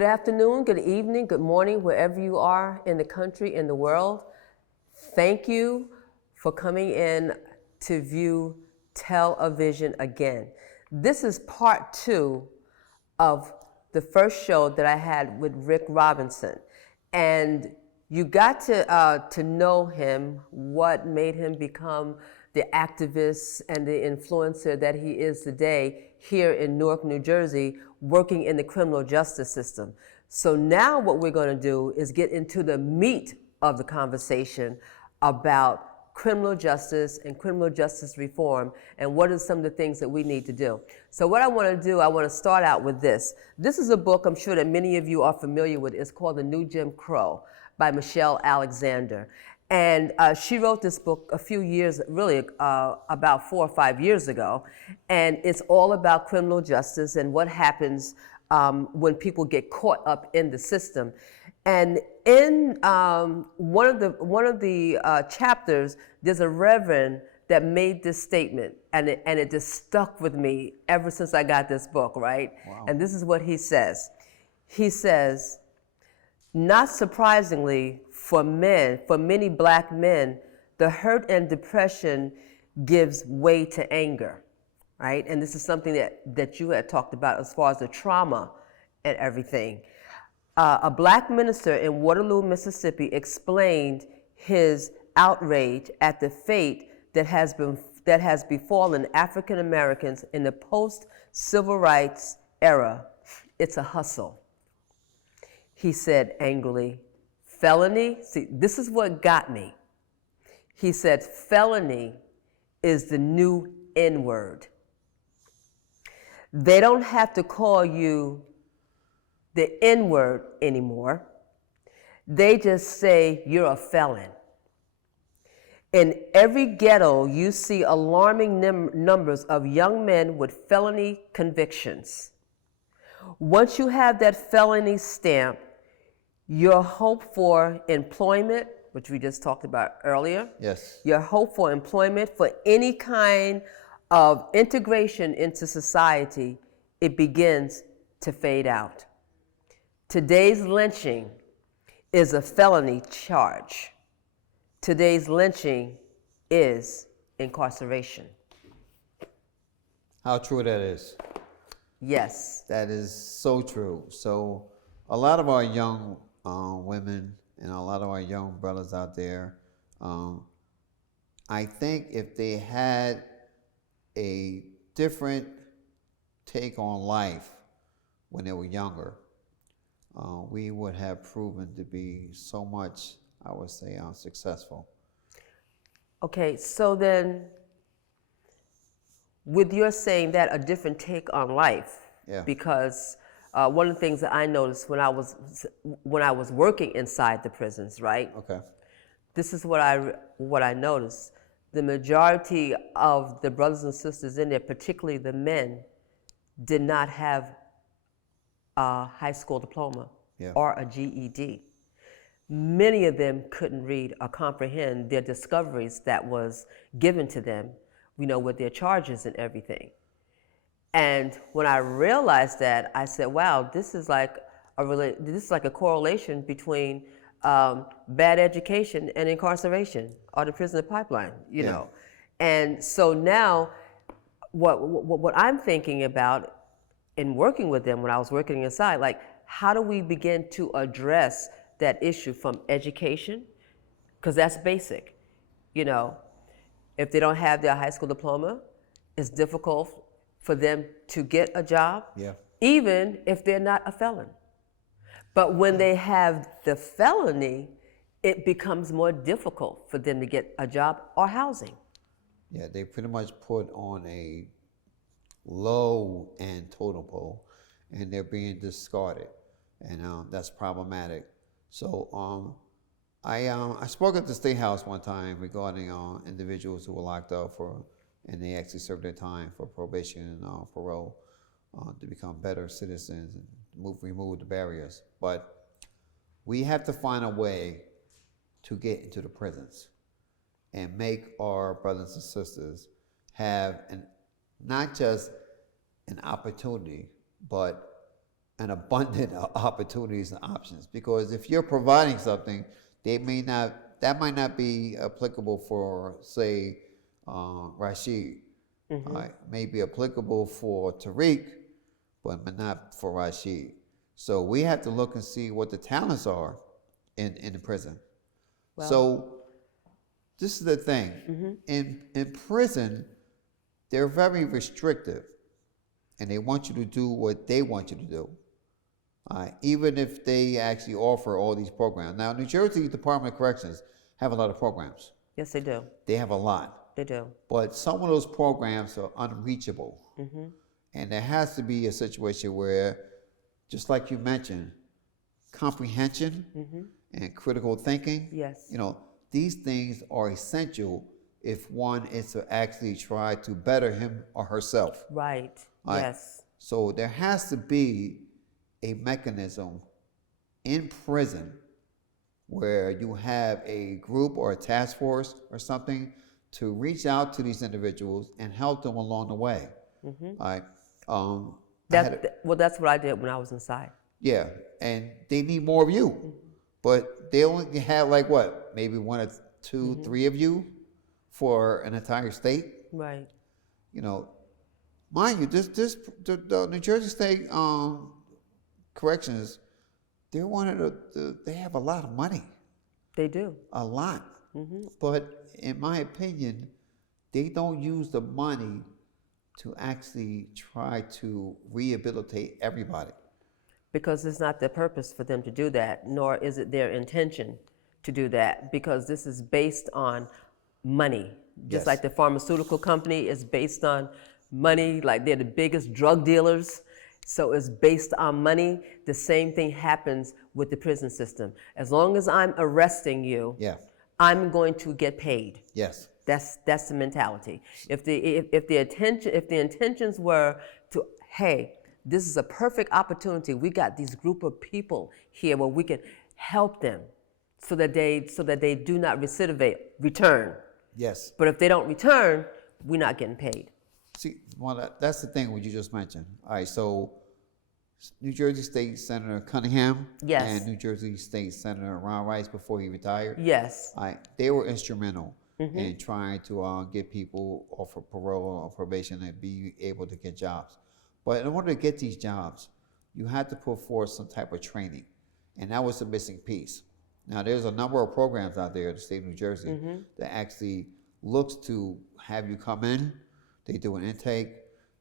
Good afternoon, good evening, good morning, wherever you are in the country, in the world. Thank you for coming in to view television again. This is part 2 of the first show that I had with Rick Robinson. And you got to know him, what made him become the activist and the influencer that he is today here in Newark, New Jersey, working in the criminal justice system. So now what we're going to do is get into the meat of the conversation about criminal justice and criminal justice reform and what are some of the things that we need to do. So what I want to do, I want to start out with this. This is a book I'm sure that many of you are familiar with. It's called The New Jim Crow by Michelle Alexander. And she wrote this book a few years, really about 4 or 5 years ago. And it's all about criminal justice and what happens when people get caught up in the system. And in one of the chapters, there's a reverend that made this statement, and it just stuck with me ever since I got this book, right? Wow. And this is what he says. He says, not surprisingly, for many black men, the hurt and depression gives way to anger, right? And this is something that you had talked about as far as the trauma and everything. A black minister in Waterloo, Mississippi explained his outrage at the fate that has befallen African Americans in the post-civil rights era. It's a hustle. He said angrily, felony, see, this is what got me. He said, felony is the new N-word. They don't have to call you the N-word anymore. They just say you're a felon. In every ghetto, you see alarming numbers of young men with felony convictions. Once you have that felony stamp, your hope for employment, which we just talked about earlier. Yes. Your hope for employment, for any kind of integration into society, it begins to fade out. Today's lynching is a felony charge. Today's lynching is incarceration. How true that is. Yes. That is so true. So a lot of our young women and a lot of our young brothers out there, I think if they had a different take on life when they were younger, we would have proven to be so much, I would say, successful. Okay, so then, with your saying that, a different take on life, Yeah. because one of the things that I noticed when I was working inside the prisons, right? Okay. This is what I noticed. The majority of the brothers and sisters in there, particularly the men, did not have a high school diploma or a GED. Many of them couldn't read or comprehend their discoveries that was given to them, with their charges and everything. And when I realized that, I said, wow, this is like a correlation between bad education and incarceration, or the prison pipeline, you know. And so now, what I'm thinking about in working with them when I was working inside, like, how do we begin to address that issue from education? Because that's basic, If they don't have their high school diploma, it's difficult for them to get a job, even if they're not a felon. But when they have the felony, it becomes more difficult for them to get a job or housing. Yeah, they pretty much put on a low end totem pole, and they're being discarded, and that's problematic. So I spoke at the State House one time regarding individuals who were locked up and they actually served their time for probation and parole to become better citizens and remove the barriers. But we have to find a way to get into the prisons and make our brothers and sisters have not just an opportunity, but an abundant of opportunities and options. Because if you're providing something, that might not be applicable for, say, Rashid. May be applicable for Tariq, but not for Rashid. So we have to look and see what the talents are in the prison. Well, so this is the thing. In prison, they're very restrictive, and they want you to do what they want you to do. Even if they actually offer all these programs. Now, New Jersey Department of Corrections have a lot of programs. yes, they do. They have a lot. They do. But some of those programs are unreachable. And there has to be a situation where, just like you mentioned, comprehension and critical thinking. Yes. You know, these things are essential if one is to actually try to better him or herself. Right. Right? Yes. So there has to be a mechanism in prison where you have a group or a task force or something to reach out to these individuals and help them along the way. Right? Well, that's what I did when I was inside. Yeah, and they need more of you, but they only have like what, maybe one or two, three of you for an entire state. Right. You know, mind you, the New Jersey State Corrections, they're one of they have a lot of money. They do. A lot. But in my opinion, they don't use the money to actually try to rehabilitate everybody. Because it's not their purpose for them to do that, nor is it their intention to do that, because this is based on money. Just Yes. like the pharmaceutical company is based on money, like they're the biggest drug dealers. So it's based on money. The same thing happens with the prison system. As long as I'm arresting you, Yeah. I'm going to get paid. Yes. That's the mentality. If the intentions were to, hey, this is a perfect opportunity. We got these group of people here where we can help them so that they do not return. Yes. But if they don't return, we're not getting paid. See, well, that's the thing what you just mentioned. All right, so New Jersey State Senator Cunningham Yes. and New Jersey State Senator Ron Rice, before he retired, Yes. all right, they were instrumental in trying to get people off of parole or probation and be able to get jobs. But in order to get these jobs, you had to put forth some type of training, and that was the missing piece. Now, there's a number of programs out there in the state of New Jersey that actually looks to have you come in. They do an intake.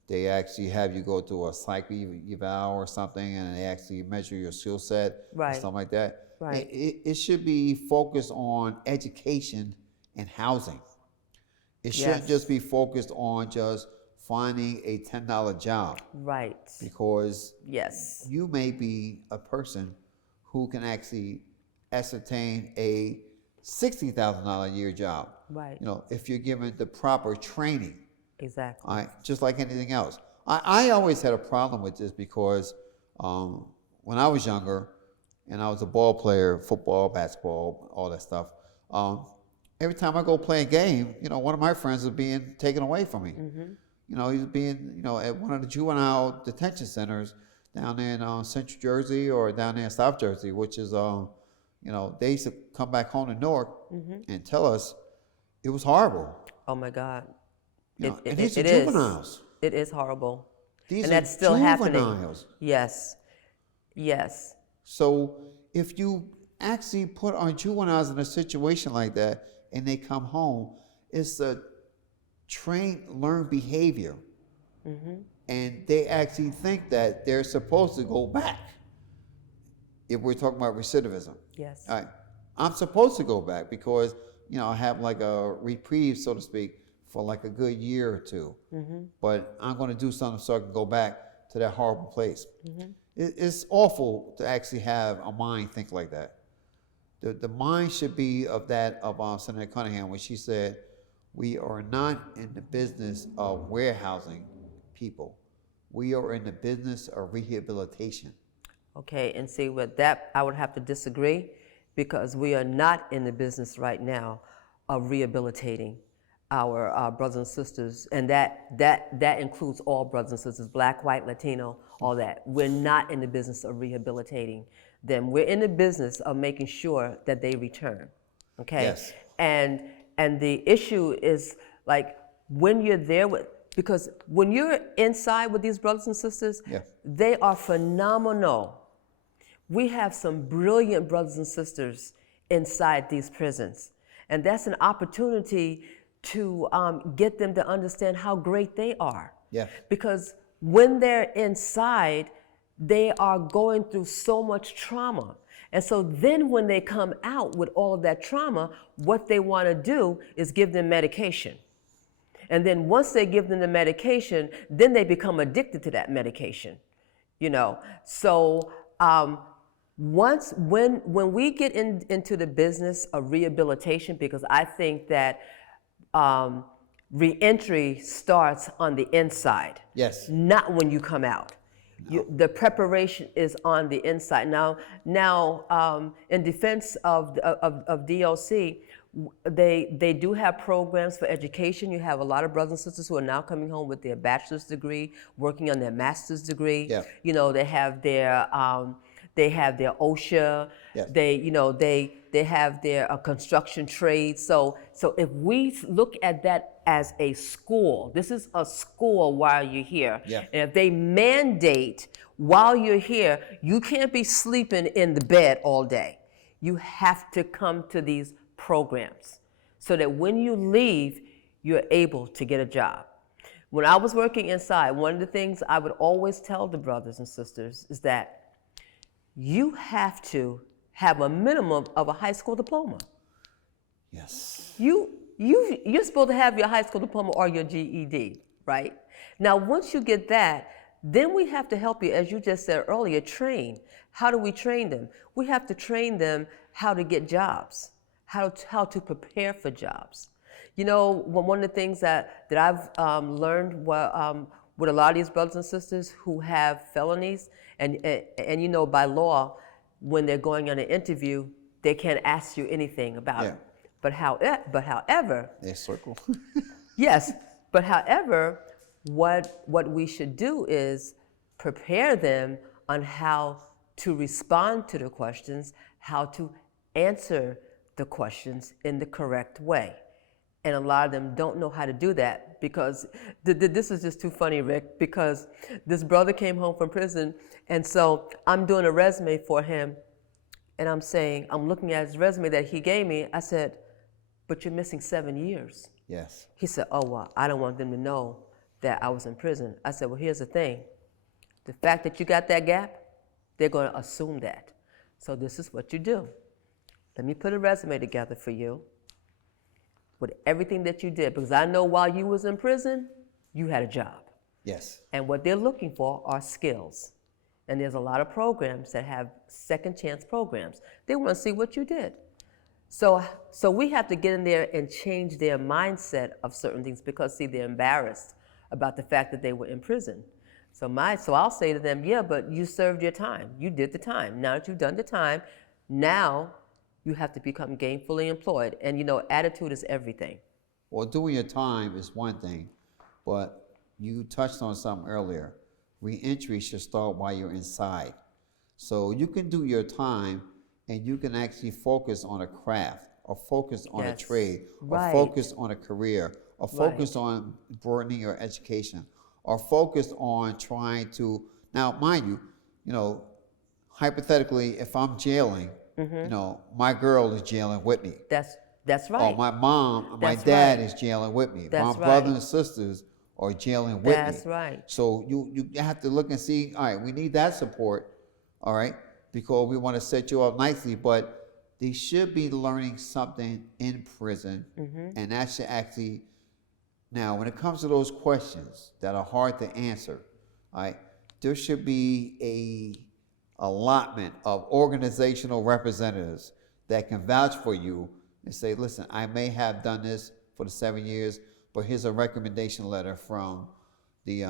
They actually have you go to a psych eval or something, and they actually measure your skill set Right. and stuff like that. Right. It should be focused on education and housing. It shouldn't Yes. just be focused on just finding a $10 job, Right. because Yes. you may be a person who can actually ascertain a $60,000 a year job. Right. You know, if you're given the proper training. Exactly. All right, just like anything else. I always had a problem with this because when I was younger and I was a ball player, football, basketball, all that stuff, every time I go play a game, you know, one of my friends was being taken away from me. You know, he was being, you know, at one of the juvenile detention centers down there in Central Jersey or down there in South Jersey, which is, you know, they used to come back home to Newark and tell us it was horrible. Oh my God. You know, and these are It is. juveniles. It is horrible. These And are that's still happening. juveniles. Yes. Yes. So if you actually put our juveniles in a situation like that and they come home, it's a learned behavior. And they actually think that they're supposed to go back. If we're talking about recidivism. Yes. All right. I'm supposed to go back because, you know, I have like a reprieve, so to speak, for like a good year or two. But I'm going to do something so I can go back to that horrible place. It's awful to actually have a mind think like that. The mind should be of that of Senator Cunningham, when she said, we are not in the business of warehousing people. We are in the business of rehabilitation. Okay, and see, with that, I would have to disagree, because we are not in the business right now of rehabilitating. our brothers and sisters, and that includes all brothers and sisters, black, white, Latino, all that. We're not in the business of rehabilitating them. We're in the business of making sure that they return, okay? Yes. And the issue is like when you're there with, because when you're inside with these brothers and sisters, Yeah. they are phenomenal. We have some brilliant brothers and sisters inside these prisons. And that's an opportunity to get them to understand how great they are. Yeah. Because when they're inside, they are going through so much trauma. And so then when they come out with all of that trauma, what they want to do is give them medication. And then once they give them the medication, then they become addicted to that medication, you know. So when we get into the business of rehabilitation, because I think that reentry starts on the inside. Yes. Not when you come out. No. The preparation is on the inside. Now, in defense of DOC, they do have programs for education. You have a lot of brothers and sisters who are now coming home with their bachelor's degree, working on their master's degree. Yeah. You know, they have their OSHA. Yes. They have their construction trades. So if we look at that as a school, this is a school while you're here. Yeah. And if they mandate while you're here, you can't be sleeping in the bed all day. You have to come to these programs so that when you leave, you're able to get a job. When I was working inside, one of the things I would always tell the brothers and sisters is that you have to have a minimum of a high school diploma. Yes. You're supposed to have your high school diploma or your GED, right? Now, once you get that, then we have to help you, as you just said earlier, train. How do we train them? We have to train them how to get jobs, how to prepare for jobs. You know, one of the things that I've learned with a lot of these brothers and sisters who have felonies, and you know, by law, when they're going on an interview, they can't ask you anything about it. But however, they circle. Yes, but however, what we should do is prepare them on how to respond to the questions, how to answer the questions in the correct way. And a lot of them don't know how to do that because this is just too funny, Rick, because this brother came home from prison, and so I'm doing a resume for him, and I'm looking at his resume that he gave me. I said, but you're missing 7 years. Yes. He said, oh, well, I don't want them to know that I was in prison. I said, well, here's the thing. The fact that you got that gap, they're going to assume that. So this is what you do. Let me put a resume together for you with everything that you did, because I know while you was in prison, you had a job. Yes. And what they're looking for are skills. And there's a lot of programs that have second chance programs. They want to see what you did. So we have to get in there and change their mindset of certain things because, see, they're embarrassed about the fact that they were in prison. So I'll say to them, yeah, but you served your time. You did the time. Now that you've done the time, now you have to become gainfully employed. And, you know, attitude is everything. Well, doing your time is one thing, but you touched on something earlier. Reentry should start while you're inside. So you can do your time and you can actually focus on a craft or focus on a trade or focus on a career or focus on broadening your education or focus on trying to, now mind you know, hypothetically, if I'm jailing, you know, my girl is jailing with me. That's right. Or my mom, my dad is jailing with me. My brothers and sisters are jailing with me. That's right. So you have to look and see, all right, we need that support, all right, because we want to set you up nicely, but they should be learning something in prison, and that should actually, now when it comes to those questions that are hard to answer, all right, there should be a allotment of organizational representatives that can vouch for you and say, listen, I may have done this for the 7 years, but here's a recommendation letter from the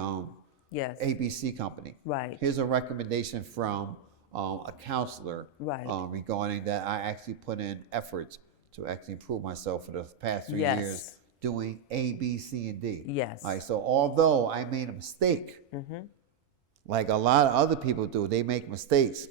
ABC company. Right. Here's a recommendation from a counselor regarding that I actually put in efforts to actually improve myself for the past 3 years doing A, B, C, and D. Yes. All right, so although I made a mistake, like a lot of other people do, they make mistakes.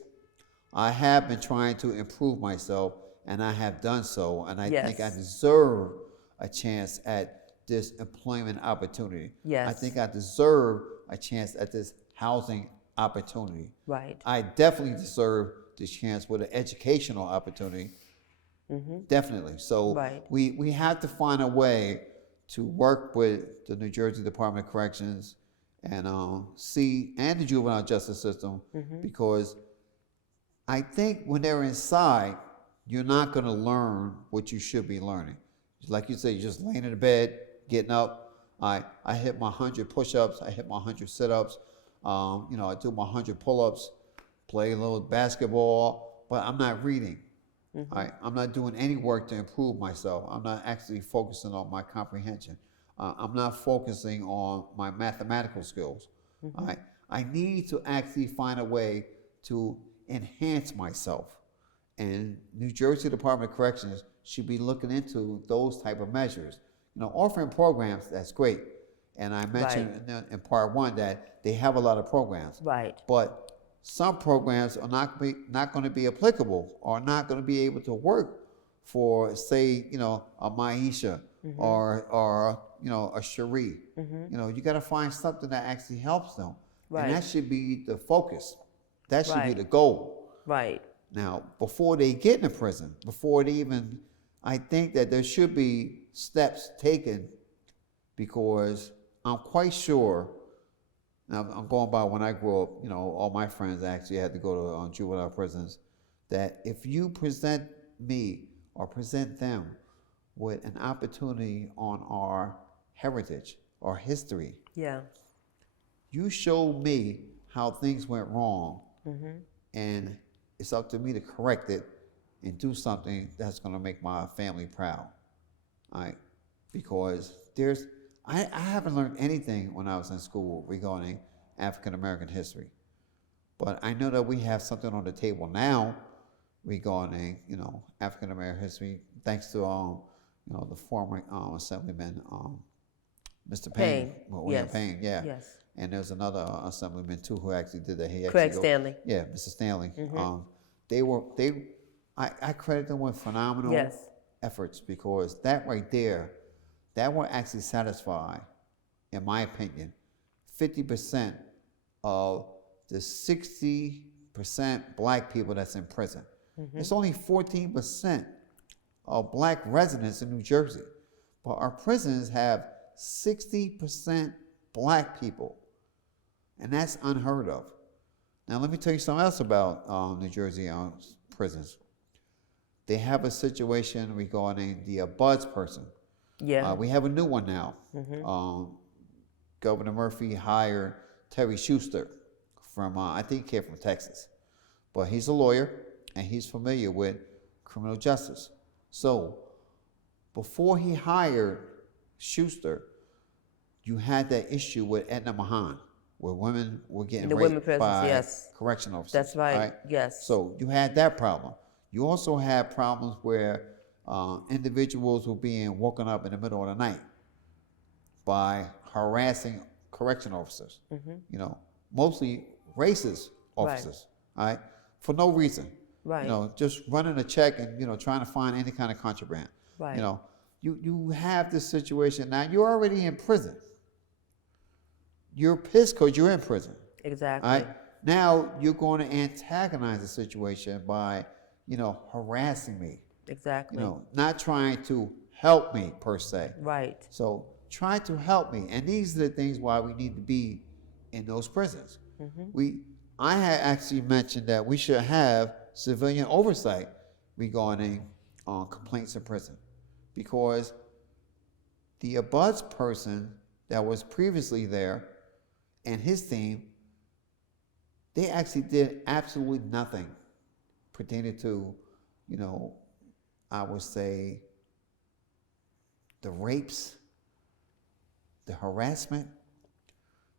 I have been trying to improve myself, and I have done so, and I think I deserve a chance at this employment opportunity. Yes. I think I deserve a chance at this housing opportunity. Right. I definitely deserve this chance with an educational opportunity. Definitely. So we have to find a way to work with the New Jersey Department of Corrections and and the juvenile justice system, because I think when they're inside, you're not going to learn what you should be learning. Like you said, you're just laying in the bed, getting up. I hit my 100 push-ups. I hit my 100 sit-ups. I do my 100 pull-ups, play a little basketball, but I'm not reading. I'm not doing any work to improve myself. I'm not actually focusing on my comprehension. I'm not focusing on my mathematical skills. I need to actually find a way to enhance myself. And New Jersey Department of Corrections should be looking into those type of measures. Offering programs, that's great. And I mentioned in part one that they have a lot of programs. Right. But some programs are not going to be applicable or not going to be able to work for, say, a Maisha or a Cherie. You got to find something that actually helps them. And that should be the focus. That should be the goal. Right. Now, before they get in prison, before they even, I think that there should be steps taken, because I'm quite sure. Now, I'm going by when I grew up, all my friends actually had to go to juvenile prisons, that if you present me or present them with an opportunity on our heritage or history, you show me how things went wrong, and it's up to me to correct it and do something that's going to make my family proud. All right? Because I haven't learned anything when I was in school regarding African American history, but I know that we have something on the table now regarding African American history, thanks to the former Assemblyman Mr. Payne, William Payne, Yes. And there's another Assemblyman too who actually did that. Craig Stanley. Yeah, Mr. Stanley. I credit them with phenomenal efforts, because that right there, that will actually satisfy, in my opinion, 50% of the 60% black people that's in prison. It's only 14% of black residents in New Jersey, but our prisons have 60% black people, and that's unheard of. Now, let me tell you something else about New Jersey prisons. They have a situation regarding the buds person. Yeah. We have a new one now. Governor Murphy hired Terry Schuster from, I think he came from Texas. But he's a lawyer, and he's familiar with criminal justice. So before he hired Schuster, you had that issue with Edna Mahan, where women were getting raped by correctional officers. That's right, yes. So you had that problem. You also had problems where individuals were being woken up in the middle of the night by harassing correctional officers, mostly racist officers, all right, for no reason. Right. Just running a check and, trying to find any kind of contraband. Right. You have this situation now. You're already in prison. You're pissed because you're in prison. Exactly. Right? Now you're going to antagonize the situation by, harassing me. Exactly. Not trying to help me per se. Right. So try to help me. And these are the things why we need to be in those prisons. I had actually mentioned that we should have civilian oversight regarding complaints in prison, because the abuts person that was previously there and his team, they actually did absolutely nothing pertaining to, I would say, the rapes, the harassment.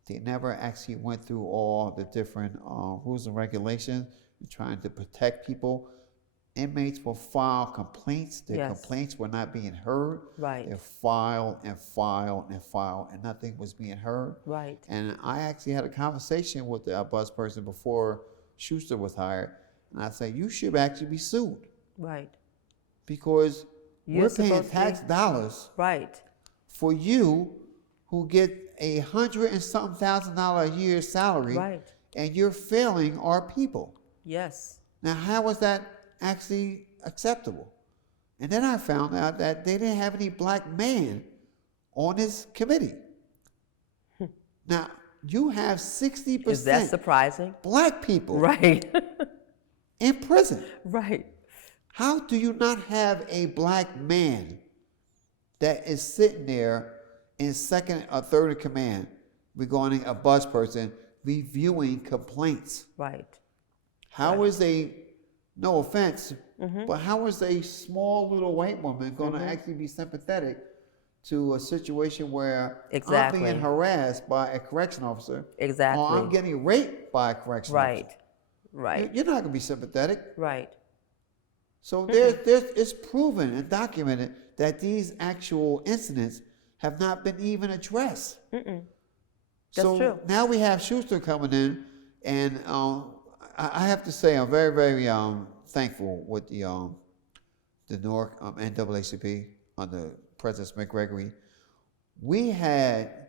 They never actually went through all the different rules and regulations trying to protect people. inmates will file complaints. Their Yes. complaints were not being heard. Right. They filed and filed and filed, and nothing was being heard. Right. And I actually had a conversation with the bus person before Schuster was hired, and I said, you should actually be sued Right. because You're we're paying supposed to be- tax dollars Right. for you who get $100 and something thousand a year salary, Right. and you're failing our people. Yes. Now, how is that actually acceptable? And then I found out that they didn't have any black man on this committee. Now, you have 60% Is that surprising? black people Right. in prison. Right. How do you not have a black man that is sitting there in second or third in command regarding a bus person reviewing complaints? Right. How is a, no offense, but how is a small little white woman going to actually be sympathetic to a situation where Exactly. I'm being harassed by a correction officer, Exactly. or I'm getting raped by a correction Right. officer? Right. You're not going to be sympathetic. Right. So it's proven and documented that these actual incidents have not been even addressed. That's So true. now we have Schuster coming in, and I have to say I'm very, very thankful with the Newark NAACP under President Smith Gregory. We had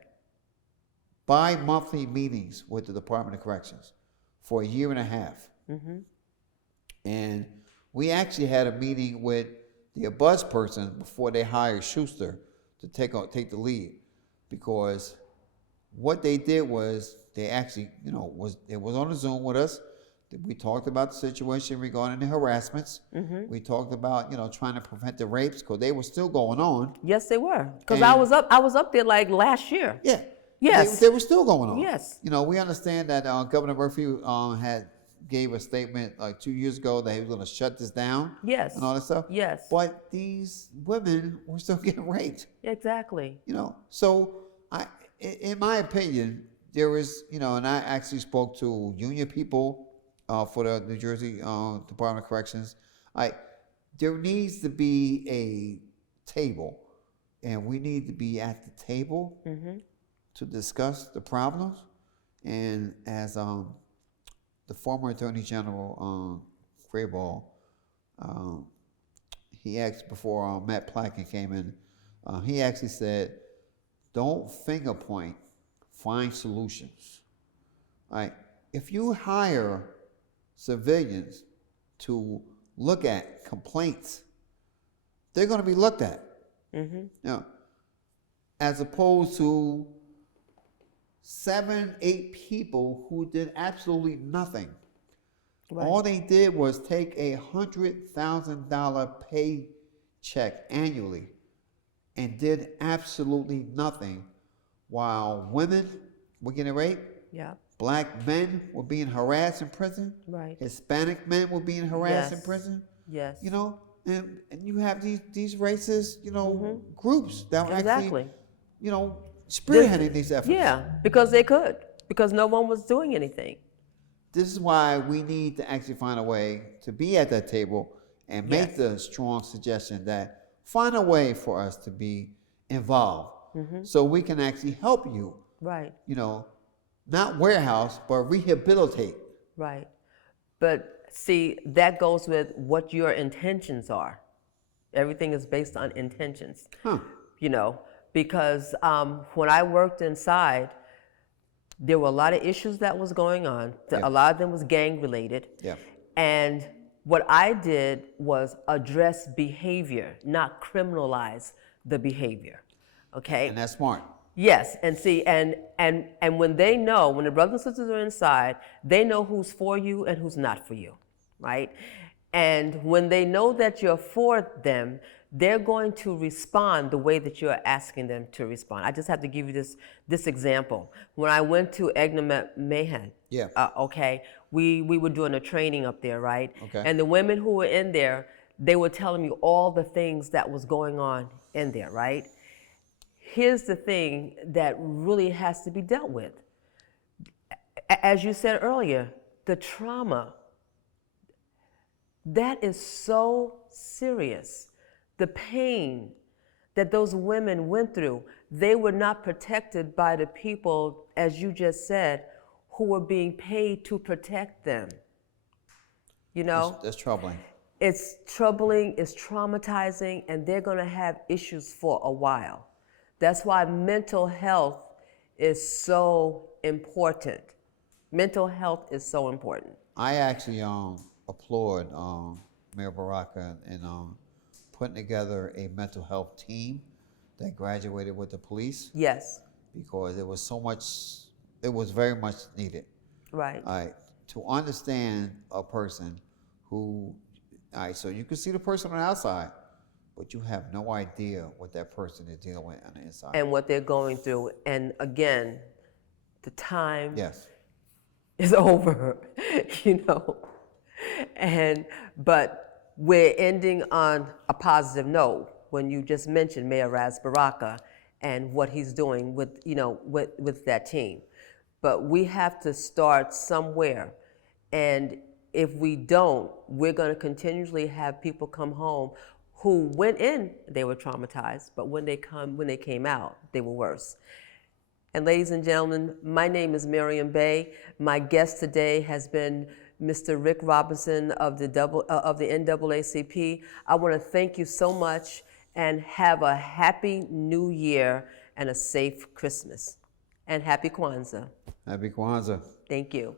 bi-monthly meetings with the Department of Corrections for a year and a half. And we actually had a meeting with the bus person before they hired Schuster to take the lead, because what they did was they actually, it was on the Zoom with us. We talked about the situation regarding the harassments. We talked about, trying to prevent the rapes, because they were still going on. Yes, they were. Because And- I was up there like last year. Yeah. Yes. They were still going on. Yes. We understand that Governor Murphy gave a statement like 2 years ago that he was going to shut this down. Yes. And all that stuff. Yes. But these women were still getting raped. Exactly. So in my opinion, there is, and I actually spoke to union people for the New Jersey Department of Corrections. There needs to be a table, and we need to be at the table to discuss the problems. And as the former Attorney General Grayball, he asked before Matt Placken came in, he actually said, don't finger point, find solutions. If you hire civilians to look at complaints, they're going to be looked at. As opposed to 7, 8 people who did absolutely nothing. Right. All they did was take a $100,000 paycheck annually and did absolutely nothing, while women were getting raped, Yeah. black men were being harassed in prison, Right. Hispanic men were being harassed in Yes. prison. Yes. And you have these racist, groups that were Exactly. actually, spearheading these efforts. Yeah, because they could. Because no one was doing anything. This is why we need to actually find a way to be at that table and make Yes. the strong suggestion that find a way for us to be involved so we can actually help you, Right. not warehouse, but rehabilitate. Right. But see, that goes with what your intentions are. Everything is based on intentions. Because when I worked inside, there were a lot of issues that was going on. Yeah. A lot of them was gang related. Yeah. And what I did was address behavior, not criminalize the behavior. Okay? And that's smart. Yes, and see, and when they know, when the brothers and sisters are inside, they know who's for you and who's not for you, right? And when they know that you're for them, they're going to respond the way that you're asking them to respond. I just have to give you this example. When I went to Egna Mahan, Yeah. we were doing a training up there, right? Okay. And the women who were in there, they were telling me all the things that was going on in there, right? Here's the thing that really has to be dealt with. As you said earlier, the trauma. That is so serious. The pain that those women went through, they were not protected by the people, as you just said, who were being paid to protect them. You know? That's troubling. It's troubling, it's traumatizing, and they're gonna have issues for a while. That's why mental health is so important. Mental health is so important. I actually applaud Mayor Baraka in putting together a mental health team that graduated with the police. Yes. Because it was very much needed. Right. All right, to understand a person who, all right, so you can see the person on the outside, but you have no idea what that person is dealing with on the inside. And what they're going through. And again, the time Yes. is over, but we're ending on a positive note when you just mentioned Mayor Ras Baraka and what he's doing with that team. But we have to start somewhere. And if we don't, we're going to continually have people come home who went in, they were traumatized, but when they came out, they were worse. And ladies and gentlemen, my name is Maryam Bey. My guest today has been Mr. Rick Robinson of the NAACP. I want to thank you so much and have a happy new year and a safe Christmas. And happy Kwanzaa. Happy Kwanzaa. Thank you.